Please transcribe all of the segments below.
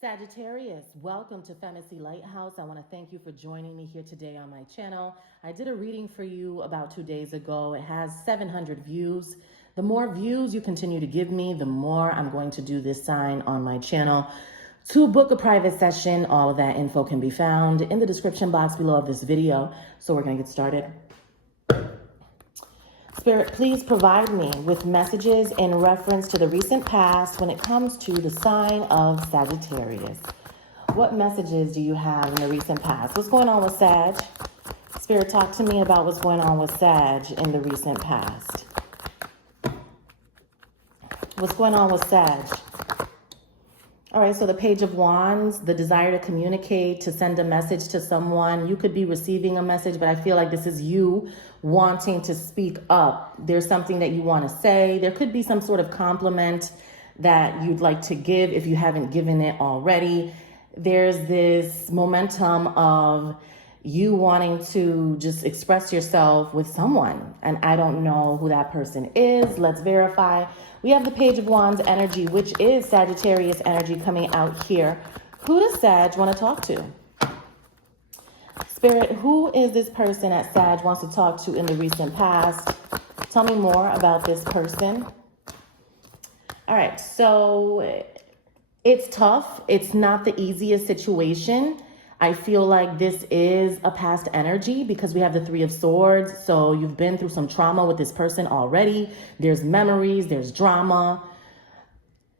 Sagittarius, welcome to FEMACY'S LightHouse. I want to thank you for joining me here today on my channel. I did a reading for you about 2 days ago. It has 700 views. The more views you continue to give me, the more I'm going to do this sign on my channel. To book a private session, all of that info can be found in the description box below of this video. So we're going to get started. Spirit, please provide me with messages in reference to the recent past when it comes to the sign of Sagittarius. What messages do you have in the recent past? What's going on with Sag? Spirit, talk to me about what's going on with Sag in the recent past. What's going on with Sag? All right, so the Page of Wands, the desire to communicate, to send a message to someone. You could be receiving a message, but I feel like this is you wanting to speak up. There's something that you want to say. There could be some sort of compliment that you'd like to give if you haven't given it already. There's this momentum of you wanting to just express yourself with someone, and I don't know who that person is. Let's verify. We have the Page of Wands energy, which is Sagittarius energy coming out here. Who does Sag want to talk to? Spirit, who is this person that Sag wants to talk to in the recent past? Tell me more about this person. All right, so it's tough. It's not the easiest situation. I feel like this is a past energy because we have the Three of Swords. So you've been through some trauma with this person already. There's memories, there's drama.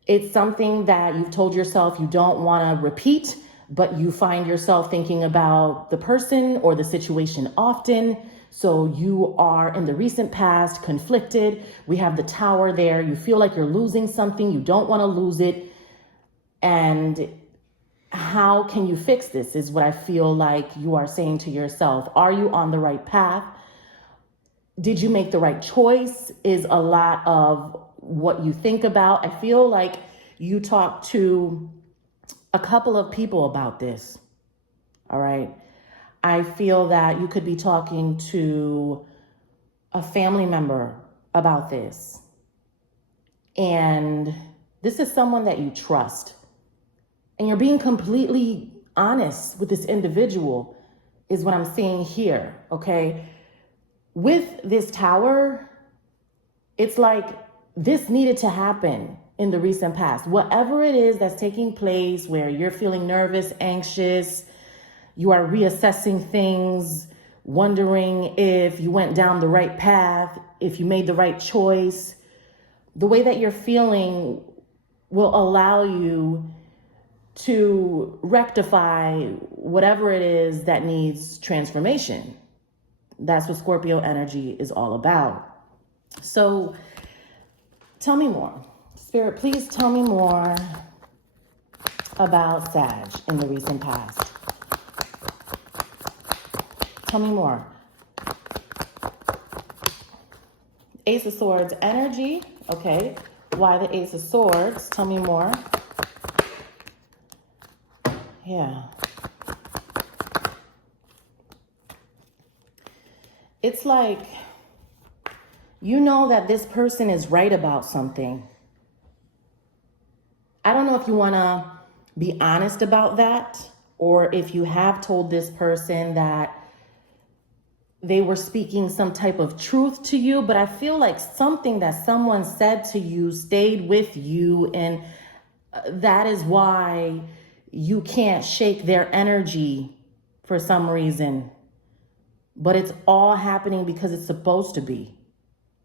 It's something that you've told yourself you don't want to repeat, but you find yourself thinking about the person or the situation often. So you are in the recent past conflicted. We have the Tower there. You feel like you're losing something. You don't want to lose it. And how can you fix this is what I feel like you are saying to yourself. Are you on the right path? Did you make the right choice? Is a lot of what you think about. I feel like you talked to a couple of people about this. All right. I feel that you could be talking to a family member about this. And this is someone that you trust. And you're being completely honest with this individual is what I'm seeing here, okay? With this Tower, it's like this needed to happen in the recent past. Whatever it is that's taking place where you're feeling nervous, anxious, you are reassessing things, wondering if you went down the right path, if you made the right choice, the way that you're feeling will allow you to rectify whatever it is that needs transformation. That's what Scorpio energy is all about. So tell me more. Spirit, please tell me more about Sag in the recent past. Tell me more. Ace of Swords energy. Okay. Why the Ace of Swords? Tell me more. Yeah. It's like, you know that this person is right about something. I don't know if you want to be honest about that, or if you have told this person that they were speaking some type of truth to you, but I feel like something that someone said to you stayed with you, and that is why you can't shake their energy for some reason, but it's all happening because it's supposed to be.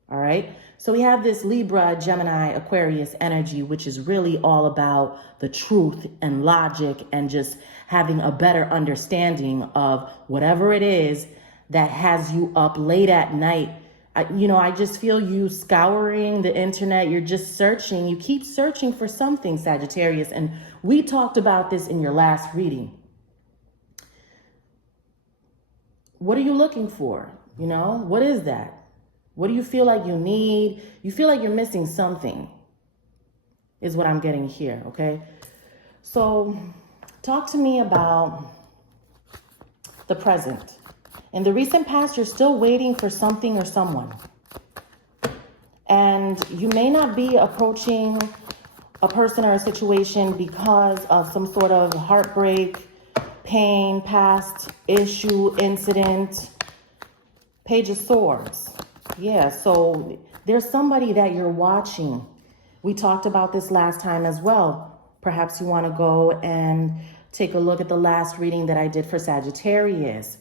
All right. So we have this Libra, Gemini, Aquarius energy, which is really all about the truth and logic and just having a better understanding of whatever it is that has you up late at night. I just feel you scouring the internet. You're just searching. You keep searching for something, Sagittarius. And we talked about this in your last reading. What are you looking for? What is that? What do you feel like you need? You feel like you're missing something is what I'm getting here, okay? So talk to me about the present. In the recent past, you're still waiting for something or someone. And you may not be approaching a person or a situation because of some sort of heartbreak, pain, past issue, incident. Page of Swords. Yeah, so there's somebody that you're watching. We talked about this last time as well. Perhaps you want to go and take a look at the last reading that I did for Sagittarius.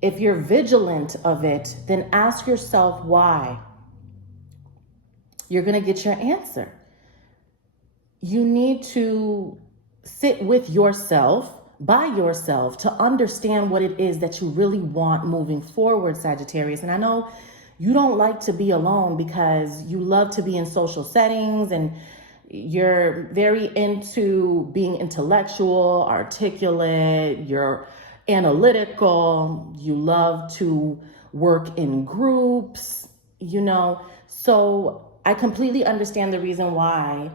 If you're vigilant of it, then ask yourself why. You're going to get your answer. You need to sit with yourself, by yourself, to understand what it is that you really want moving forward, Sagittarius. And I know you don't like to be alone because you love to be in social settings and you're very into being intellectual, articulate, you're analytical, you love to work in groups, So I completely understand the reason why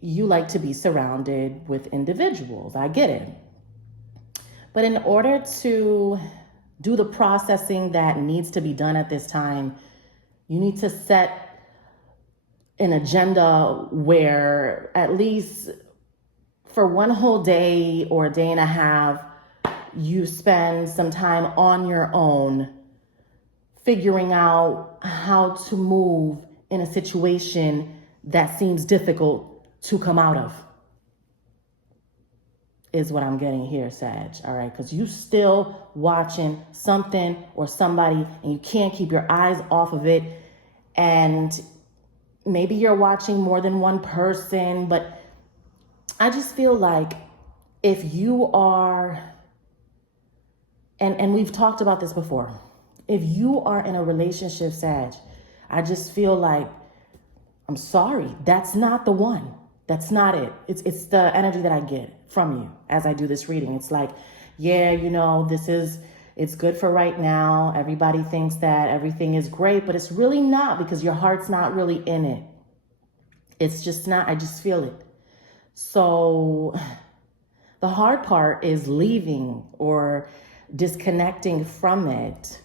you like to be surrounded with individuals. I get it. But in order to do the processing that needs to be done at this time, you need to set an agenda where at least for one whole day or a day and a half, you spend some time on your own figuring out how to move in a situation that seems difficult to come out of, is what I'm getting here, Sag. All right, because you still watching something or somebody and you can't keep your eyes off of it. And maybe you're watching more than one person, but I just feel like if you are, and we've talked about this before, if you are in a relationship, Sag, I just feel like, I'm sorry, that's not the one. That's not it. It's the energy that I get from you as I do this reading. It's like, yeah, it's good for right now. Everybody thinks that everything is great, but it's really not, because your heart's not really in it. It's just not. I just feel it. So the hard part is leaving or disconnecting from it.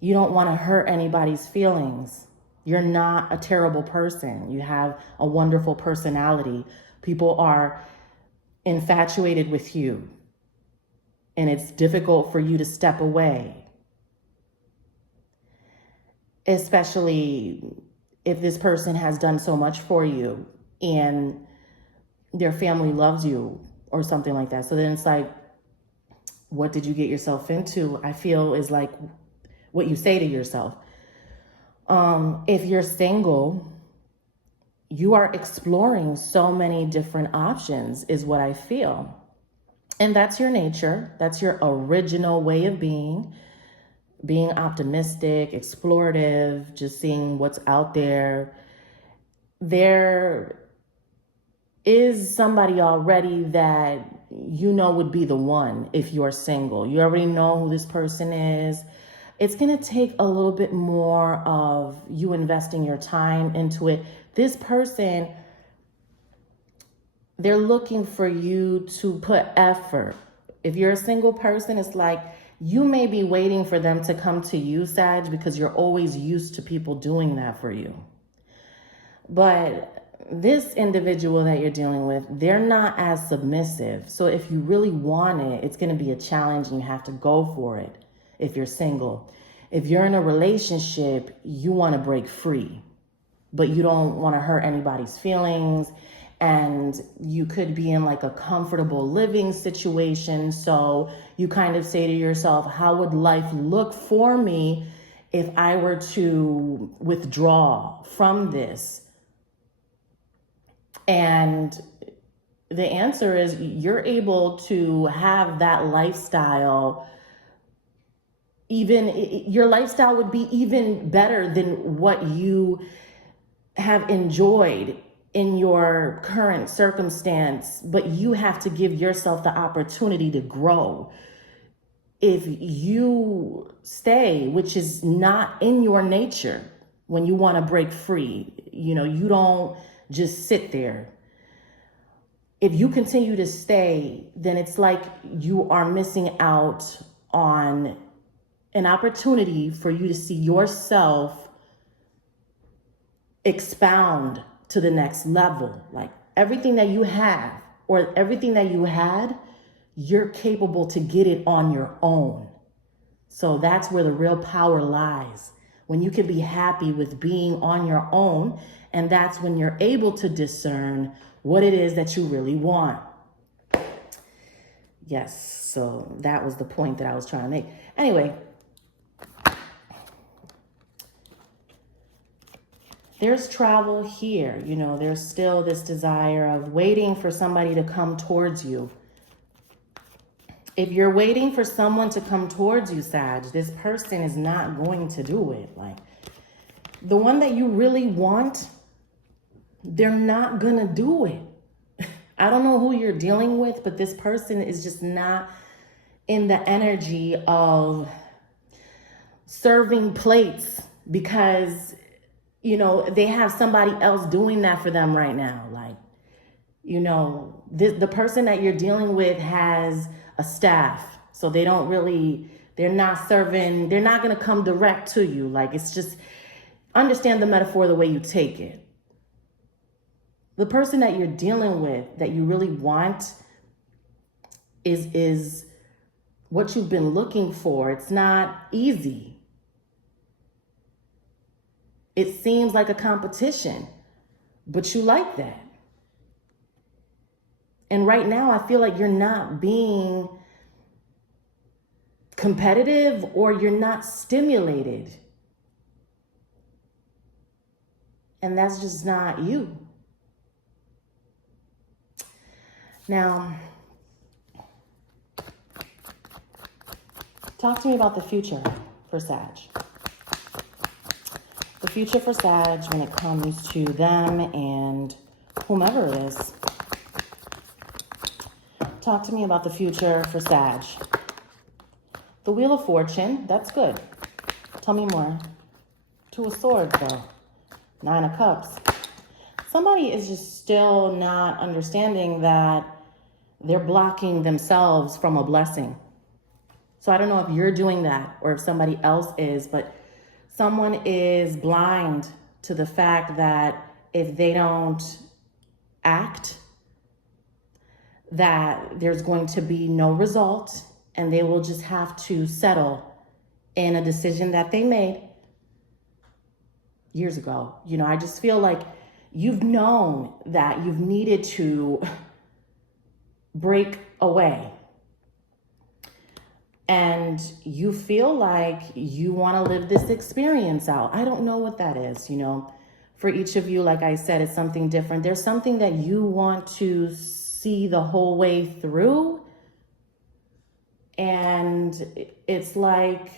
You don't want to hurt anybody's feelings. You're not a terrible person. You have a wonderful personality. People are infatuated with you, and it's difficult for you to step away, especially if this person has done so much for you and their family loves you or something like that. So then it's like, what did you get yourself into? I feel is like what you say to yourself. If you're single, you are exploring so many different options, is what I feel. And that's your nature. That's your original way of being optimistic, explorative, just seeing what's out there. There is somebody already that would be the one if you're single. You already know who this person is. It's going to take a little bit more of you investing your time into it. This person, they're looking for you to put effort. If you're a single person, it's like you may be waiting for them to come to you, Sag, because you're always used to people doing that for you. But this individual that you're dealing with, they're not as submissive. So if you really want it, it's going to be a challenge and you have to go for it. If you're single, if you're in a relationship, you want to break free, but you don't want to hurt anybody's feelings. And you could be in like a comfortable living situation. So you kind of say to yourself, how would life look for me if I were to withdraw from this? And the answer is you're able to have that lifestyle. Even your lifestyle would be even better than what you have enjoyed in your current circumstance, but you have to give yourself the opportunity to grow. If you stay, which is not in your nature, when you want to break free, you don't just sit there. If you continue to stay, then it's like you are missing out on an opportunity for you to see yourself expound to the next level. Like everything that you have or everything that you had, you're capable to get it on your own. So that's where the real power lies. When you can be happy with being on your own, and that's when you're able to discern what it is that you really want. Yes, so that was the point that I was trying to make. Anyway, there's travel here. You know, there's still this desire of waiting for somebody to come towards you. If you're waiting for someone to come towards you, Sag, this person is not going to do it. Like the one that you really want, they're not going to do it. I don't know who you're dealing with, but this person is just not in the energy of serving plates because, you know, they have somebody else doing that for them right now. Like, you know, the person that you're dealing with has a staff, so they don't really, they're not serving, they're not going to come direct to you. Like, it's just, understand the metaphor the way you take it. The person that you're dealing with that you really want is what you've been looking for. It's not easy. It seems like a competition, but you like that. And right now, I feel like you're not being competitive or you're not stimulated. And that's just not you. Now, talk to me about the future for Sag. The future for Sag when it comes to them and whomever it is. Talk to me about the future for Sag. The Wheel of Fortune, that's good. Tell me more. Two of Swords, though. Nine of Cups. Somebody is just still not understanding that they're blocking themselves from a blessing. So I don't know if you're doing that or if somebody else is, but someone is blind to the fact that if they don't act, that there's going to be no result and they will just have to settle in a decision that they made years ago. You know, I just feel like you've known that you've needed to break away. And you feel like you want to live this experience out. I don't know what that is, you know. For each of you, like I said, it's something different. There's something that you want to see the whole way through. And it's like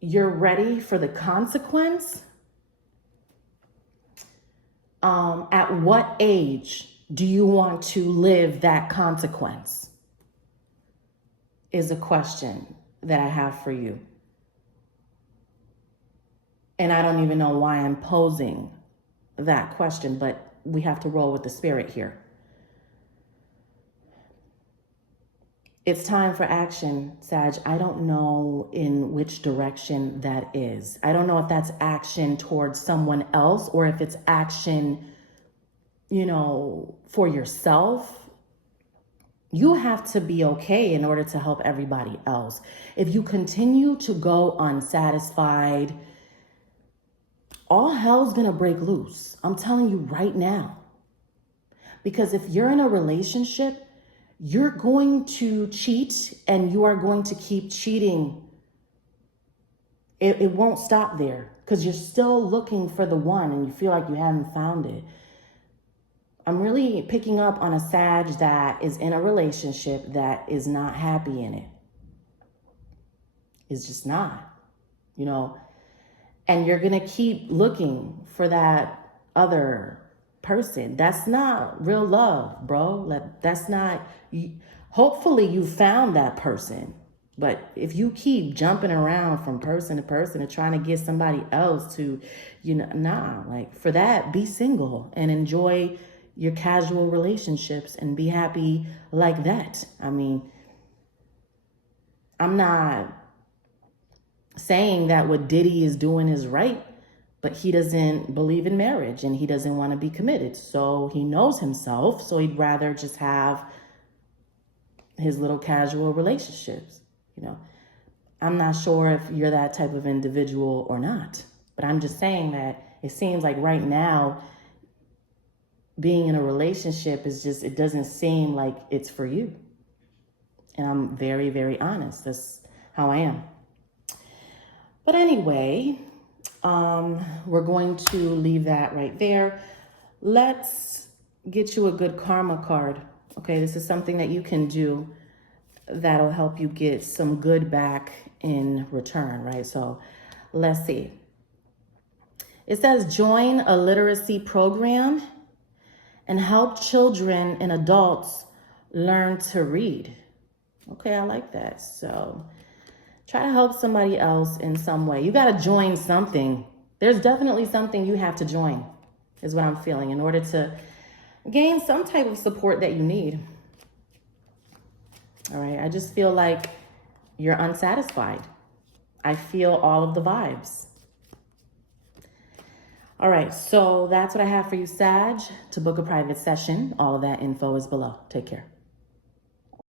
you're ready for the consequence. At what age do you want to live that consequence? Is a question that I have for you. And I don't even know why I'm posing that question, but we have to roll with the spirit here. It's time for action, Sag. I don't know in which direction that is. I don't know if that's action towards someone else or if it's action, you know, for yourself. You have to be okay in order to help everybody else. If you continue to go unsatisfied, all hell's gonna break loose. I'm telling you right now. Because if you're in a relationship, you're going to cheat and you are going to keep cheating. It won't stop there because you're still looking for the one and you feel like you haven't found it. I'm really picking up on a Sag that is in a relationship that is not happy in it. It's just not, you know, and you're going to keep looking for that other person. That's not real love, bro. That's not, hopefully you found that person. But if you keep jumping around from person to person and trying to get somebody else to, you know, nah, like for that, be single and enjoy your casual relationships and be happy like that. I mean, I'm not saying that what Diddy is doing is right, but he doesn't believe in marriage and he doesn't want to be committed. So he knows himself. So he'd rather just have his little casual relationships. You know, I'm not sure if you're that type of individual or not, but I'm just saying that it seems like right now being in a relationship is just, it doesn't seem like it's for you. And I'm very, very honest. That's how I am. But anyway, we're going to leave that right there. Let's get you a good karma card. Okay, this is something that you can do that'll help you get some good back in return, right? So let's see. It says join a literacy program and help children and adults learn to read. Okay, I like that. So try to help somebody else in some way. You got to join something. There's definitely something you have to join, is what I'm feeling, in order to gain some type of support that you need. All right, I just feel like you're unsatisfied. I feel all of the vibes. All right, so that's what I have for you, Sag. To book a private session, all of that info is below. Take care.